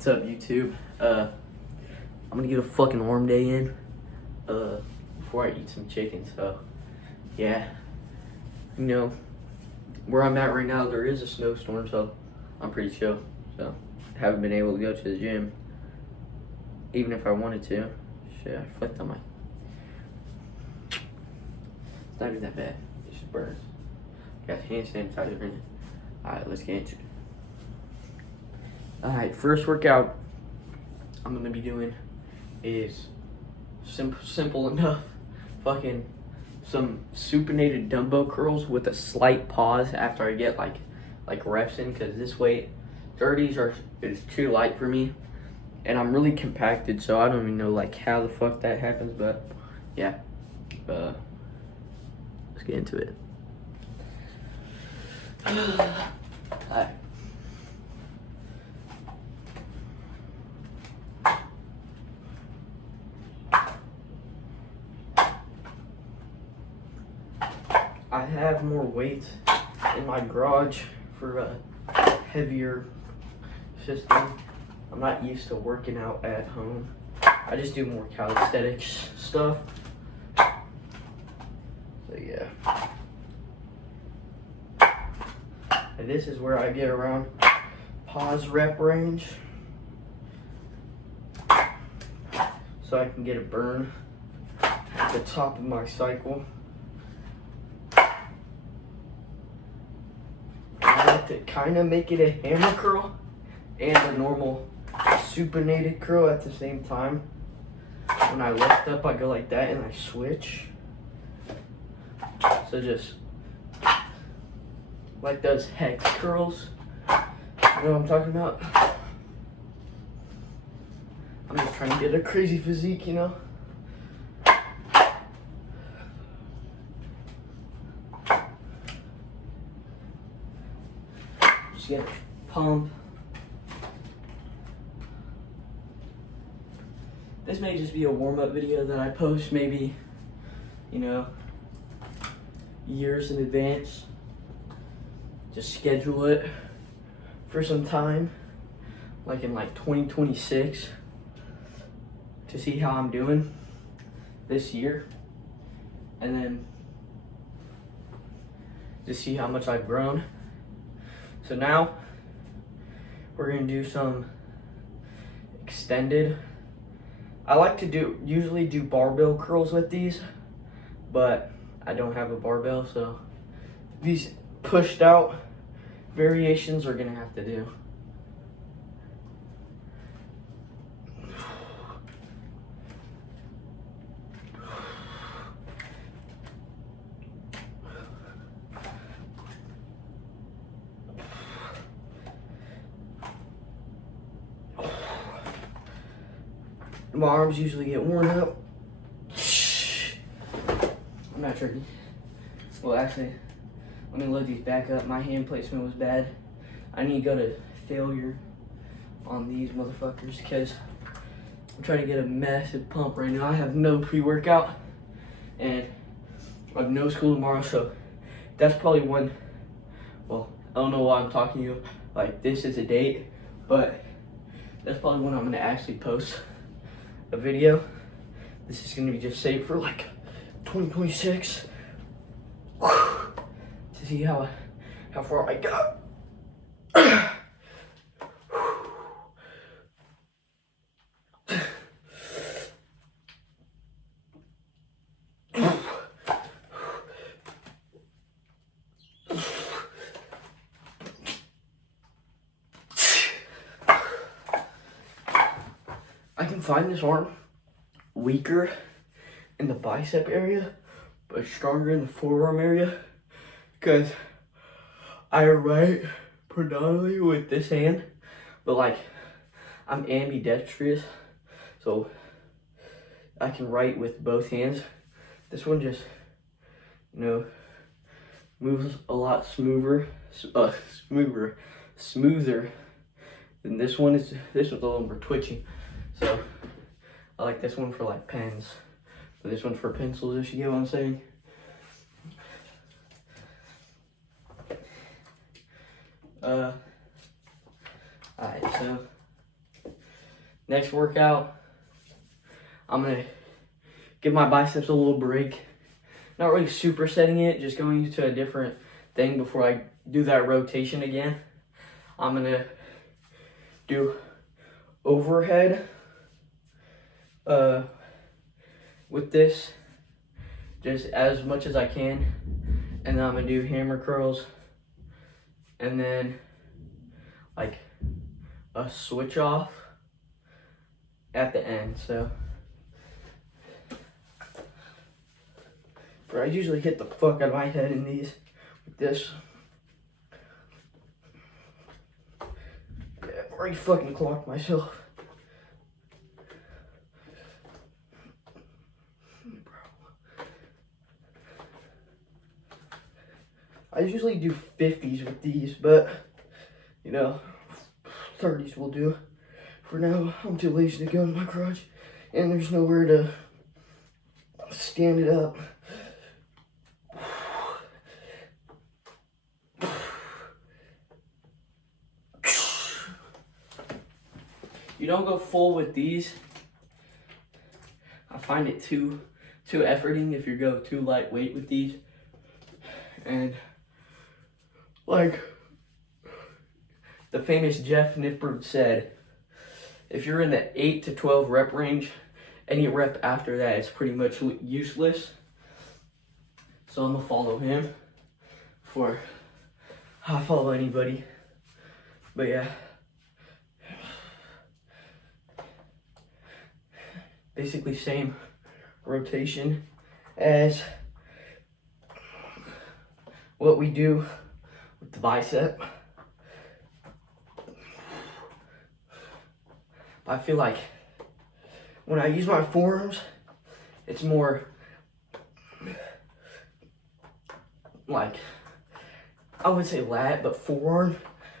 What's up, YouTube? I'm gonna get a fucking warm day in before I eat some chicken. So yeah, you know where I'm at right now, there is a snowstorm, so I'm pretty chill. So haven't been able to go to the gym, even if I wanted to. Shit, I flicked on my. It's not even that bad. It just burns. Got hand sanitizer in it. All right, let's get into it. Alright, first workout I'm gonna be doing is simple enough. Fucking some supinated dumbbell curls with a slight pause after I get like reps in, because this weight 30s is too light for me, and I'm really compacted, so I don't even know like how the fuck that happens. But yeah, let's get into it. Alright. I have more weight in my garage for a heavier system. I'm not used to working out at home. I just do more calisthenics stuff. So yeah. And this is where I get around pause rep range, so I can get a burn at the top of my cycle. To kind of make it a hammer curl and a normal supinated curl at the same time. When I lift up, I go like that and I switch. So just like those hex curls. You know what I'm talking about? I'm just trying to get a crazy physique, you know? Get a pump. This may just be a warm-up video that I post maybe, you know, years in advance. Just schedule it for some time, like in like 2026, to see how I'm doing this year, and then to see how much I've grown. So now we're gonna do some extended. I like to usually do barbell curls with these, but I don't have a barbell, so these pushed out variations are gonna have to do. My arms usually get worn out. I'm not tricky. Well, actually, let me load these back up. My hand placement was bad. I need to go to failure on these motherfuckers because I'm trying to get a massive pump right now. I have no pre-workout and I have no school tomorrow, so that's probably one. Well, I don't know why I'm talking to you like this is a date, but that's probably when I'm gonna actually post a video. This is gonna be just saved for like 2026 to see how far I got. I can find this arm weaker in the bicep area, but stronger in the forearm area, because I write predominantly with this hand, but like I'm ambidextrous, so I can write with both hands. This one just, you know, moves a lot smoother than this one. This one's a little more twitchy. So I like this one for like pens, but this one's for pencils, if you get what I'm saying. Alright, so next workout, I'm gonna give my biceps a little break. Not really supersetting it, just going to a different thing before I do that rotation again. I'm gonna do overhead with this just as much as I can, and then I'm gonna do hammer curls and then like a switch off at the end. So I usually hit the fuck out of my head in these with this. Yeah, I've already fucking clocked myself. I usually do 50s with these, but you know, 30s will do. For now, I'm too lazy to go in my garage, and there's nowhere to stand it up. You don't go full with these. I find it too efforting if you go too lightweight with these. And like the famous Jeff Nippert said, if you're in the 8 to 12 rep range, any rep after that is pretty much useless. So I'm gonna follow him before I follow anybody. But yeah. Basically same rotation as what we do with the bicep. I feel like when I use my forearms, it's more like, I would say lat, but forearm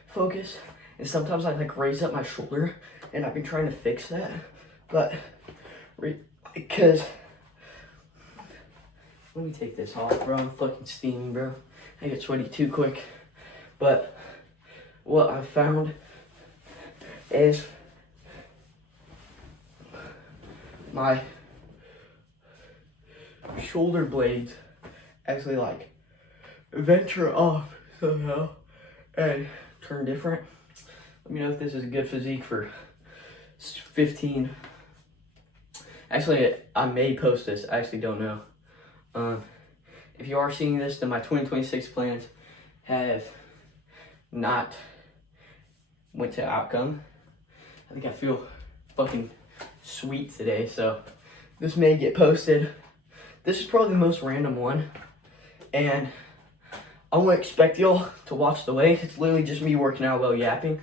focus. And sometimes I like raise up my shoulder, and I've been trying to fix that, but because, let me take this off, bro. I'm fucking steaming, bro. I get sweaty too quick. But what I found is my shoulder blades actually like venture off somehow and turn different. Let me know if this is a good physique for 15. Actually, I may post this. I actually don't know. If you are seeing this, then my 2026 plans have not went to outcome. I think I feel fucking sweet today, so this may get posted. This is probably the most random one, and I won't expect y'all to watch the weight. It's literally just me working out while yapping.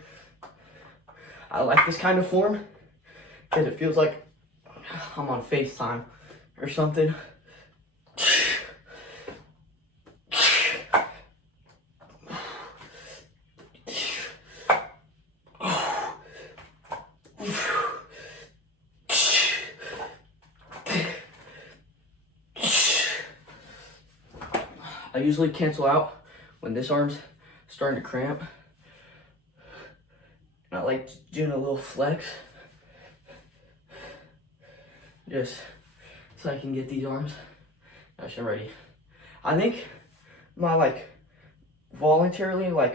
I like this kind of form because it feels like I'm on FaceTime or something. I usually cancel out when this arm's starting to cramp. And I like doing a little flex, just so I can get these arms nice and ready. I think my voluntarily my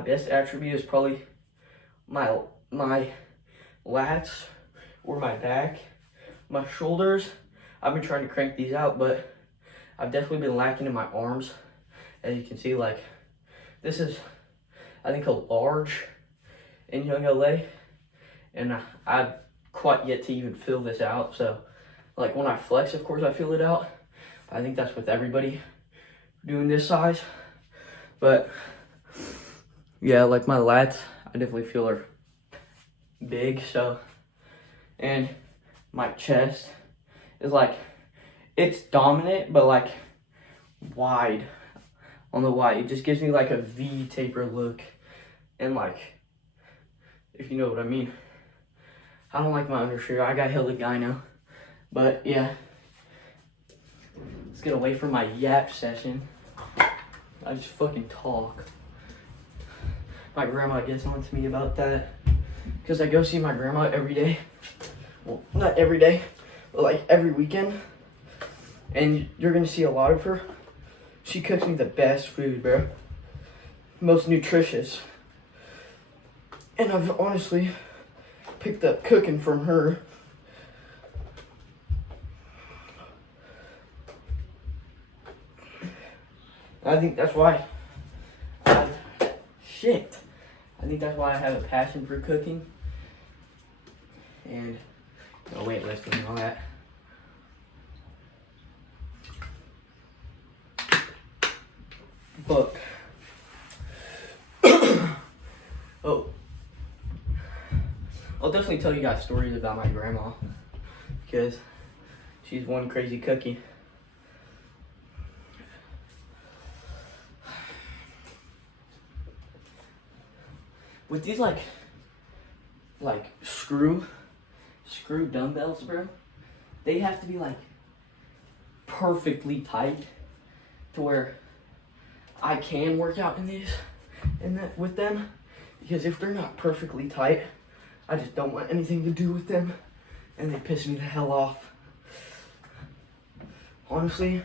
best attribute is probably my lats or my back. My shoulders, I've been trying to crank these out, but I've definitely been lacking in my arms. As you can see, this is, I think, a large in Young LA, and I've quite yet to even fill this out. So, when I flex, of course, I feel it out. I think that's with everybody doing this size. But yeah, my lats, I definitely feel are big. So, and my chest is it's dominant, but wide on the wide. It just gives me a V taper look, and if you know what I mean. I don't like my undershirt. I got hella gyno, but yeah. Let's get away from my yap session. I just fucking talk. My grandma gets on to me about that. because I go see my grandma every day. Well, not every day, but like every weekend. And you're gonna see a lot of her. She cooks me the best food, bro. Most nutritious. And I've honestly picked up cooking from her. I think that's why I think that's why I have a passion for cooking and weightlifting and all that. But oh, I'll definitely tell you guys stories about my grandma because she's one crazy cookie. With these like screw dumbbells, bro, they have to be like perfectly tight to where I can work out with them, because if they're not perfectly tight, I just don't want anything to do with them, and they piss me the hell off. Honestly,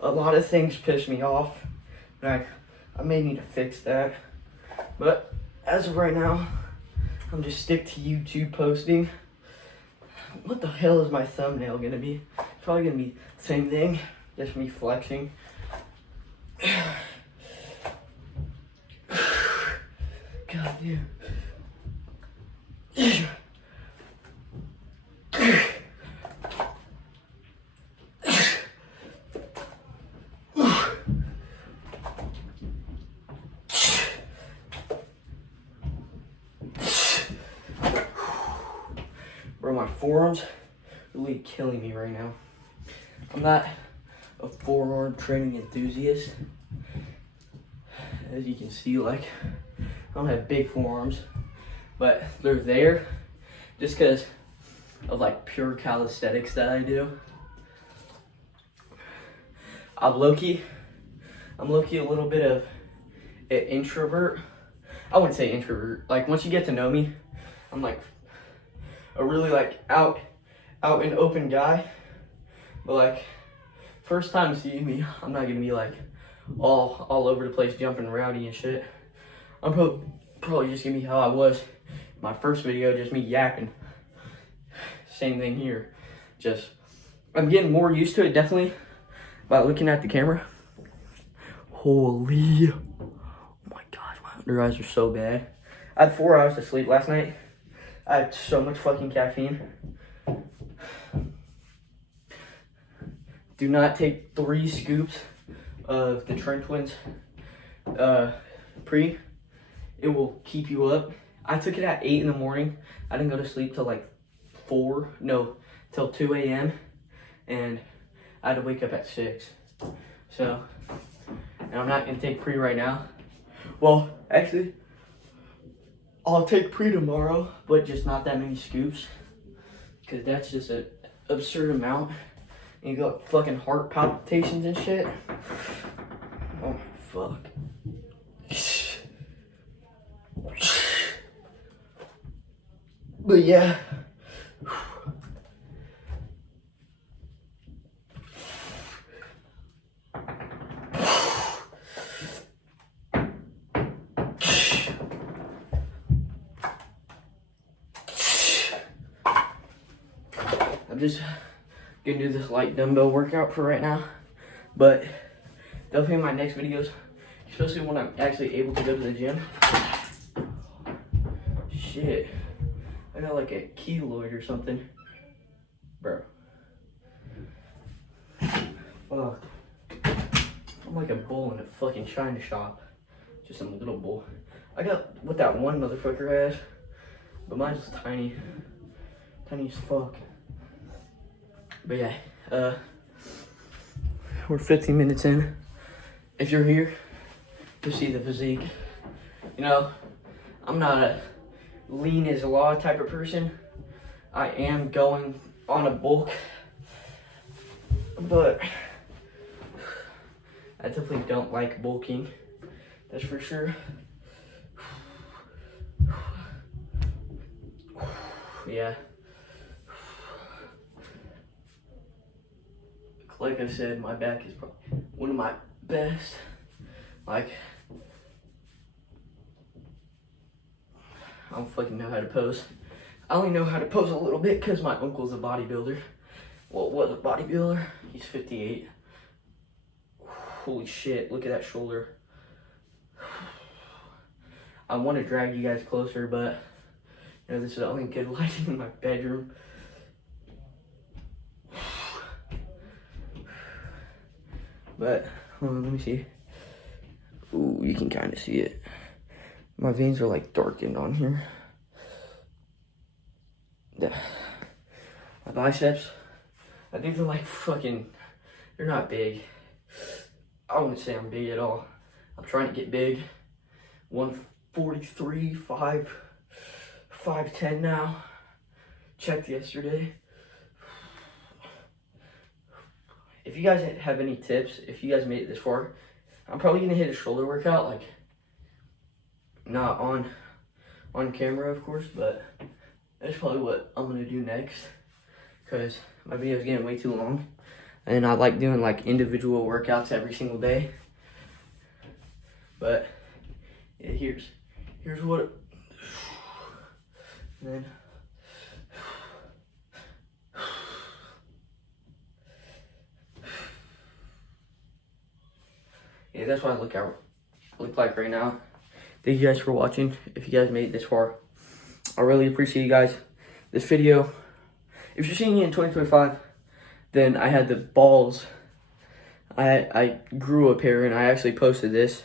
a lot of things piss me off, and I may need to fix that, but as of right now, I'm just stick to YouTube posting. What the hell is my thumbnail gonna be? It's probably gonna be the same thing, just me flexing. God damn. Bro, my forearms really killing me right now. I'm not a forearm training enthusiast. As you can see, like, I don't have big forearms, but they're there just because of like pure calisthenics that I do. I'm low-key a little bit of an introvert. I wouldn't say introvert. Like, once you get to know me, I'm like a really like out and open guy. But like, first time seeing me, I'm not gonna be like all over the place jumping rowdy and shit. I'm probably just gonna be how I was my first video, just me yapping. Same thing here. Just, I'm getting more used to it, definitely, by looking at the camera. Holy, oh my gosh, my under eyes are so bad. I had 4 hours to sleep last night. I had so much fucking caffeine. Do not take 3 scoops of the Trent Twins pre. It will keep you up. I took it at 8 in the morning. I didn't go to sleep till like till 2 a.m. and I had to wake up at 6. So, and I'm not gonna take pre right now. Well, actually, I'll take pre tomorrow, but just not that many scoops, because that's just an absurd amount. And you got fucking heart palpitations and shit. Oh my fuck. But yeah. I'm just gonna do this light dumbbell workout for right now, but definitely in my next videos, especially when I'm actually able to go to the gym. Shit, I got like a keloid or something, bro. Fuck, I'm like a bull in a fucking china shop, just some little bull. I got what that one motherfucker has, but mine's just tiny as fuck. But yeah, we're 15 minutes in. If you're here to see the physique, you know, I'm not a lean as law type of person. I am going on a bulk, but I definitely don't like bulking, that's for sure. Yeah. Like I said, my back is probably one of my best. Like, I don't fucking know how to pose. I only know how to pose a little bit because my uncle's a bodybuilder. Well, was a bodybuilder. He's 58. Holy shit, look at that shoulder. I want to drag you guys closer, but you know, this is only good lighting in my bedroom. But, hold on, let me see. Ooh, you can kind of see it. My veins are like darkened on here. Yeah. My biceps, I think they're like fucking, they're not big. I wouldn't say I'm big at all. I'm trying to get big. 143, 5'10" now. Checked yesterday. If you guys have any tips, if you guys made it this far, I'm probably gonna hit a shoulder workout, like not on camera, of course, but that's probably what I'm gonna do next, because my video's getting way too long, and I like doing like individual workouts every single day. But yeah, here's what. And then. Yeah, that's what I look like right now. Thank you guys for watching. If you guys made it this far, I really appreciate you guys. This video, if you're seeing it in 2025, then I had the balls. I grew a pair and I actually posted this.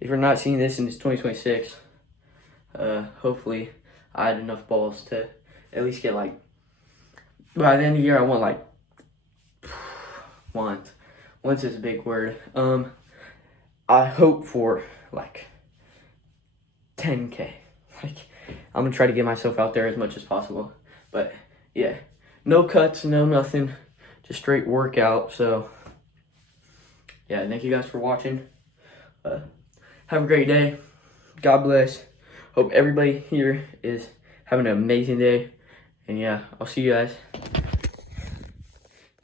If you're not seeing this and it's 2026, hopefully I had enough balls to at least get like, by the end of the year, I want like, once is a big word. I hope for like 10K. Like, I'm gonna try to get myself out there as much as possible. But yeah, no cuts, no nothing, just straight workout. So yeah, thank you guys for watching. Have a great day. God bless. Hope everybody here is having an amazing day. And yeah, I'll see you guys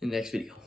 in the next video.